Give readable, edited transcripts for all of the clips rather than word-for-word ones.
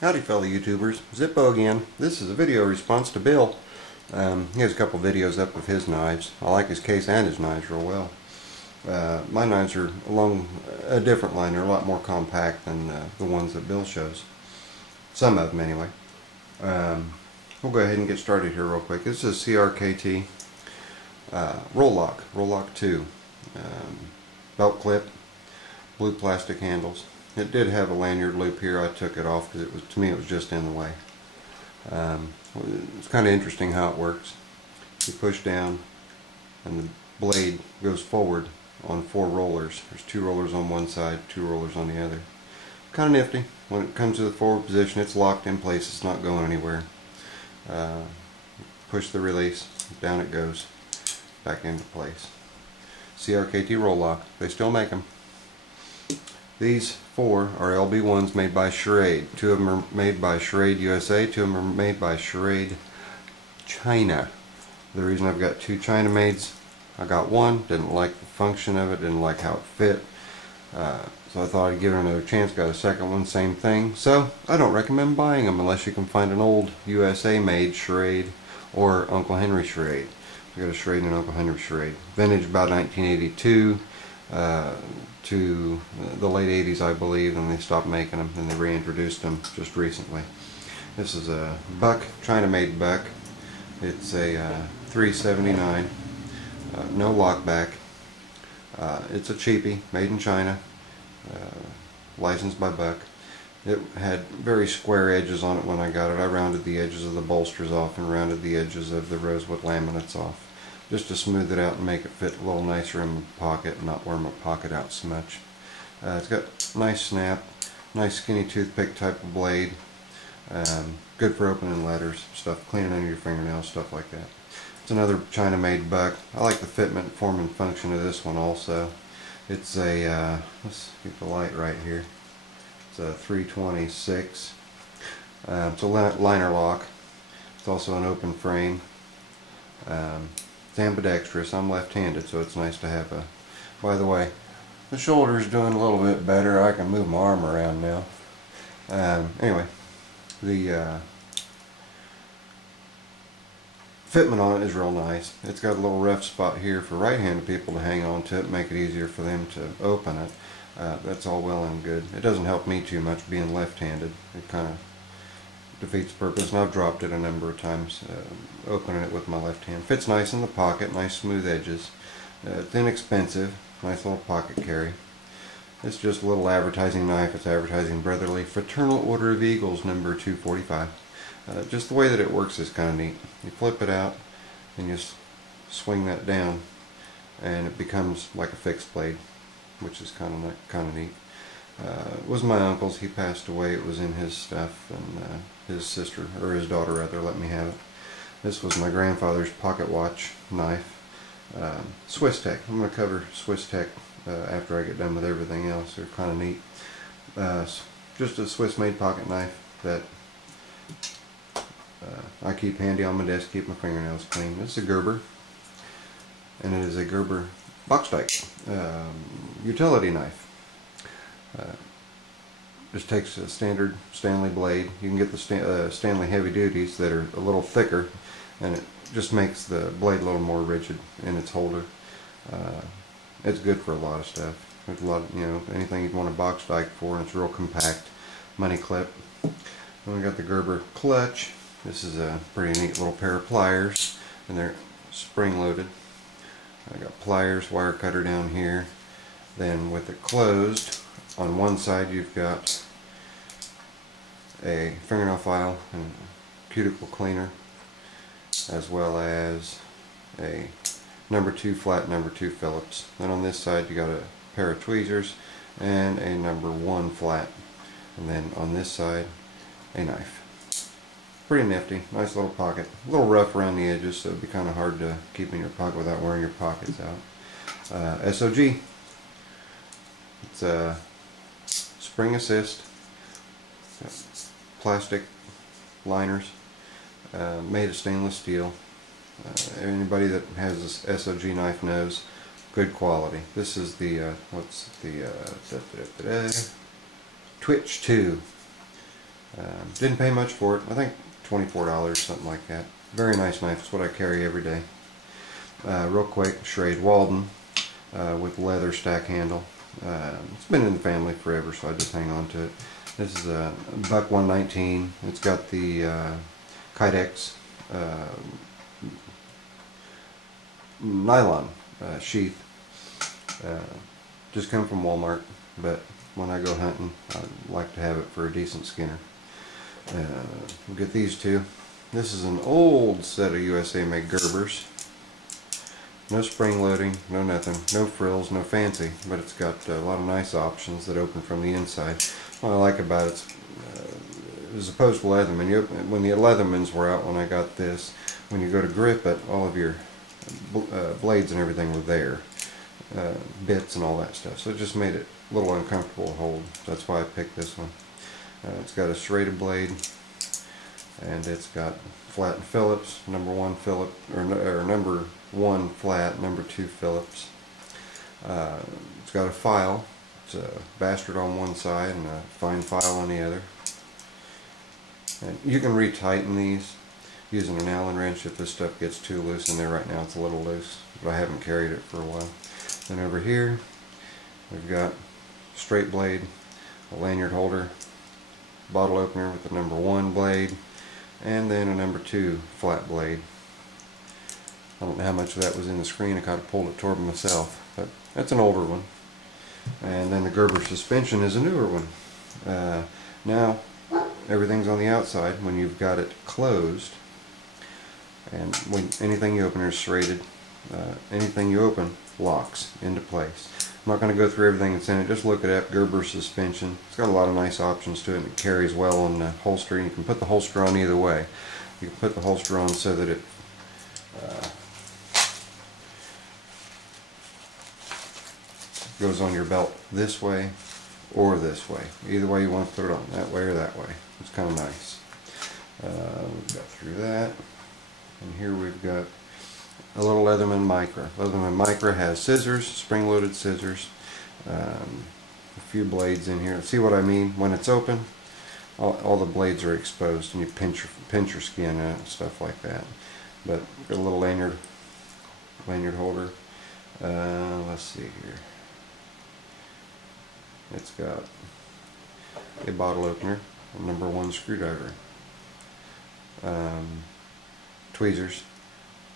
Howdy fellow YouTubers, Zippo again. This is a video response to Bill. He has a couple videos up of his knives. I like his case and his knives real well. My knives are along a different line. They're a lot more compact than the ones that Bill shows. Some of them anyway. We'll go ahead and get started here real quick. This is CRKT Roll Lock 2. Belt clip, blue plastic handles. It did have a lanyard loop here. I took it off because to me it was just in the way. It's kind of interesting how it works. You push down and the blade goes forward on 4 rollers. There's 2 rollers on one side, 2 rollers on the other. Kind of nifty. When it comes to the forward position, it's locked in place. It's not going anywhere. Push the release, down it goes, back into place. CRKT Roll Lock. They still make them. These 4 are LB1s made by Schrade. 2 of them are made by Schrade USA, 2 of them are made by Schrade China. The reason I've got 2 China mades, I got one, didn't like the function of it, didn't like how it fit. So I thought I'd give it another chance, got a second one, same thing. So I don't recommend buying them unless you can find an old USA made Schrade or Uncle Henry Schrade. I got a Schrade and Uncle Henry Schrade. Vintage about 1982. To the late 80s, I believe, and they stopped making them, and they reintroduced them just recently. This is a buck, China-made buck. It's a 379, no lockback. It's a cheapie, made in China, licensed by Buck. It had very square edges on it when I got it. I rounded the edges of the bolsters off and rounded the edges of the rosewood laminates off, just to smooth it out and make it fit a little nicer in my pocket and not wear my pocket out so much. It's got nice snap, nice skinny toothpick type of blade, good for opening letters, stuff, cleaning under your fingernails, stuff like that. It's another China-made buck. I like the fitment, form, and function of this one also. It's a, let's get the light right here. It's a 326. It's a liner lock. It's also an open frame. It's ambidextrous. I'm left-handed, so it's nice to have a... By the way, the shoulder's doing a little bit better. I can move my arm around now. Anyway, the fitment on it is real nice. It's got a little rough spot here for right-handed people to hang on to it, make it easier for them to open it. That's all well and good. It doesn't help me too much being left-handed. It kind of defeats the purpose, and I've dropped it a number of times opening it with my left hand. Fits nice in the pocket, nice smooth edges. It's inexpensive, nice little pocket carry. It's just a little advertising knife. It's advertising Brotherly Fraternal Order of Eagles number 245. Just the way that it works is kind of neat. You flip it out and you swing that down and it becomes like a fixed blade, which is kind of neat. It was my uncle's. He passed away. It was in his stuff, and his sister, or his daughter rather, let me have it. This was my grandfather's pocket watch knife. Swiss Tech. I'm going to cover Swiss Tech after I get done with everything else. They're kind of neat. Just a Swiss made pocket knife that I keep handy on my desk, keep my fingernails clean. This is a Gerber, and it is a Gerber box type utility knife. Just takes a standard Stanley blade. You can get the Stanley heavy duties that are a little thicker, and it just makes the blade a little more rigid in its holder. It's good for a lot of stuff. There's a lot of, anything you'd want a box dyke for, and it's real compact. Money clip. Then we got the Gerber clutch. This is a pretty neat little pair of pliers, and they're spring loaded. I got pliers, wire cutter down here. Then with it closed, on one side you've got a fingernail file and cuticle cleaner, as well as a number 2 flat, number 2 Phillips. Then on this side you got a pair of tweezers and a number 1 flat, and then on this side a knife. Pretty nifty, nice little pocket. A little rough around the edges, so it'd be kind of hard to keep in your pocket without wearing your pockets out. SOG. It's a spring assist, plastic liners, made of stainless steel. Anybody that has this SOG knife knows good quality. This is the Twitch 2. Didn't pay much for it. I think $24, something like that. Very nice knife. It's what I carry every day. Real quick, Schrade Walden with leather stack handle. It's been in the family forever, so I just hang on to it. This is a buck 119. It's got the Kydex nylon sheath. Just come from Walmart, but when I go hunting, I like to have it for a decent skinner. We'll get these two. This is an old set of USA made Gerbers. No spring loading, no nothing, no frills, no fancy, but it's got a lot of nice options that open from the inside. What I like about it, as opposed to Leatherman, when the Leathermans were out when I got this, when you go to grip it, all of your blades and everything were there, bits and all that stuff, so it just made it a little uncomfortable to hold. That's why I picked this one. It's got a serrated blade, and it's got flat and Phillips, number 1 Phillips, or number 1 flat, number 2 Phillips. It's got a file. It's a bastard on one side and a fine file on the other. And you can retighten these using an Allen wrench if this stuff gets too loose in there. Right now it's a little loose, but I haven't carried it for a while. Then over here we've got straight blade, a lanyard holder, bottle opener with the number 1 blade, and then a number 2 flat blade. I don't know how much of that was in the screen. I kind of pulled it toward myself, but that's an older one. And then the Gerber suspension is a newer one. Now everything's on the outside when you've got it closed, and when anything you open is serrated. Anything you open locks into place. I'm not going to go through everything that's in it. Just look it up. Gerber suspension. It's got a lot of nice options to it, and it carries well on the holster. You can put the holster on either way. You can put the holster on so that it goes on your belt this way or this way. Either way you want to put it on, that way or that way. It's kind of nice. We've got through that, and here we've got a little Leatherman Micra. Leatherman Micra has scissors, spring-loaded scissors, a few blades in here. See what I mean? When it's open, all the blades are exposed, and you pinch your skin and stuff like that. But got a little lanyard holder. Let's see here. It's got a bottle opener, a number 1 screwdriver, tweezers,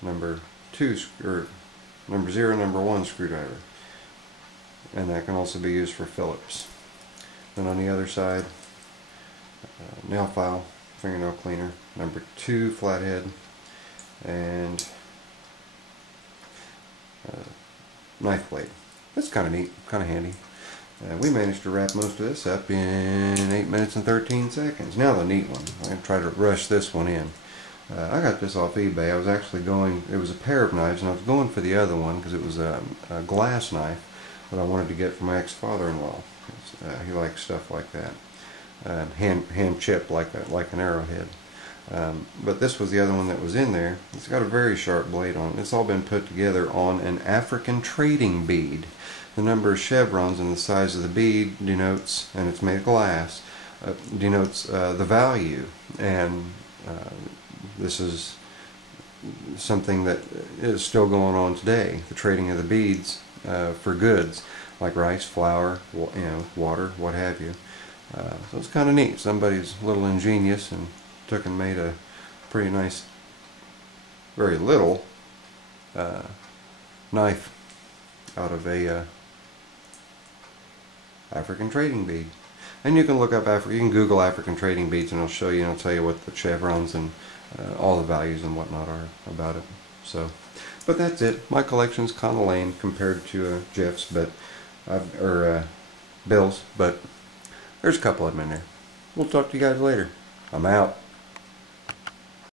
number 0, number 1 screwdriver, and that can also be used for Phillips. Then on the other side, nail file, fingernail cleaner, number 2 flathead, and knife blade. That's kind of neat, kind of handy. We managed to wrap most of this up in 8 minutes and 13 seconds. Now the neat one. I'm going to try to rush this one in. I got this off eBay. I was actually going, it was a pair of knives, and I was going for the other one because it was a glass knife that I wanted to get for my ex-father-in-law. He likes stuff like that, hand chipped like an arrowhead. But this was the other one that was in there. It's got a very sharp blade on it. It's all been put together on an African trading bead. The number of chevrons and the size of the bead denotes, and it's made of glass, denotes the value. And this is something that is still going on today, the trading of the beads for goods like rice, flour, water, what have you. So it's kind of neat. Somebody's a little ingenious and took and made a pretty nice, very little knife out of a African trading bead. And you can look up you can Google African trading beads, and it'll show you, and it'll tell you what the chevrons and all the values and whatnot are about it. So, but that's it. My collection's kind of lame compared to Jeff's, but Bill's, but there's a couple of them in there. We'll talk to you guys later. I'm out.